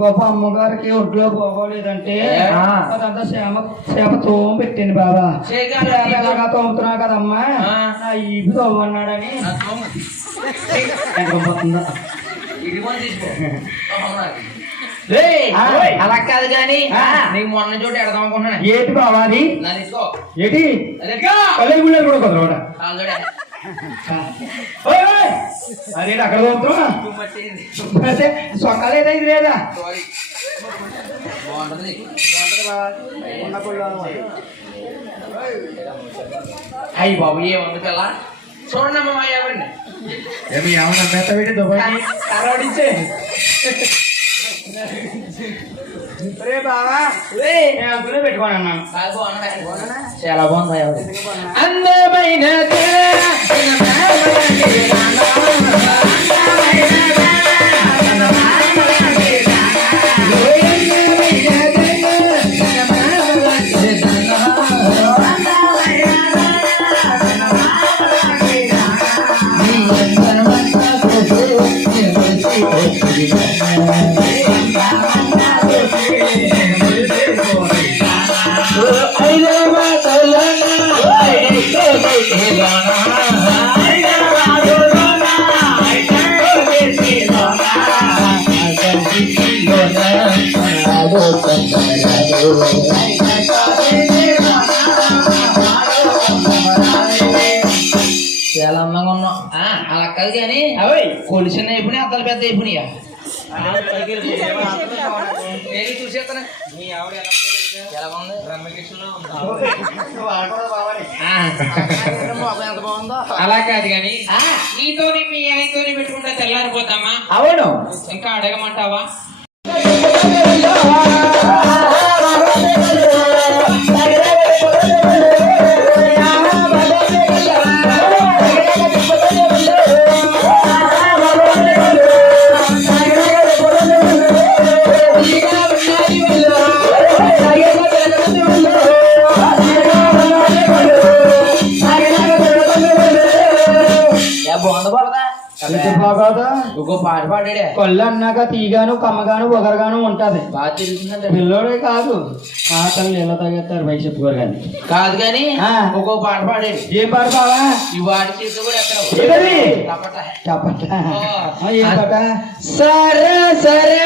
పాప అమ్మగారికి ఒడ్లో పోగోలేదంటే అదంతా చేప తోమ పెట్టింది బాబా. ఎలాగా తోముతున్నా కదమ్మా నా ఇవి తోమన్నాడని అలా కాదు గాని నీకు మొన్న చోటు ఎడదాం అనుకున్నాను. ఏంటి బాబా అది? ఏంటి పల్లె కూడా కుదరవాడ అదే అక్కడ తోముతున్నా సొక్కలేదా ఇది లేదా? అయ్యి బాబు ఏముంది పిల్ల చూడండి అమ్మ ఎవరిని ఏమి ఏమన్నా మెత్త పెట్టి దుబాయ్ కరవడించే రే బావా పెట్టుకోని అన్నాను. చాలా బాగుంది అందమైన చాలా అందంగా ఉన్నాం. అలా కాదు కానీ అవి కొలిసిన అయిపోయి అద్దలు పెద్ద అయిపోయినాయా చూసేస్తాను. అలా కాదు కానీ నీతోని మీ ఆయనతోని పెట్టుకుంటే తెల్లారిపోతామా? అవును. ఇంకా అడగమంటావా? ఇంకో పాట పాడాడే కొల్లు అన్నాక తీగాను కమ్మగాను ఒకరుగాను ఉంటది. బాగా తిరుగుతుందంటే పిల్లోడే కాదు ఆటలు ఎలా తగ్గేస్తారు బయట చెప్పుకోరు కానీ కాదు కానీ ఒక్కో పాట పాడాడు. ఏం పాట బావా? ఈ వాడి చేతి కూడా ఎక్కడ ఏం పాట? సరే సరే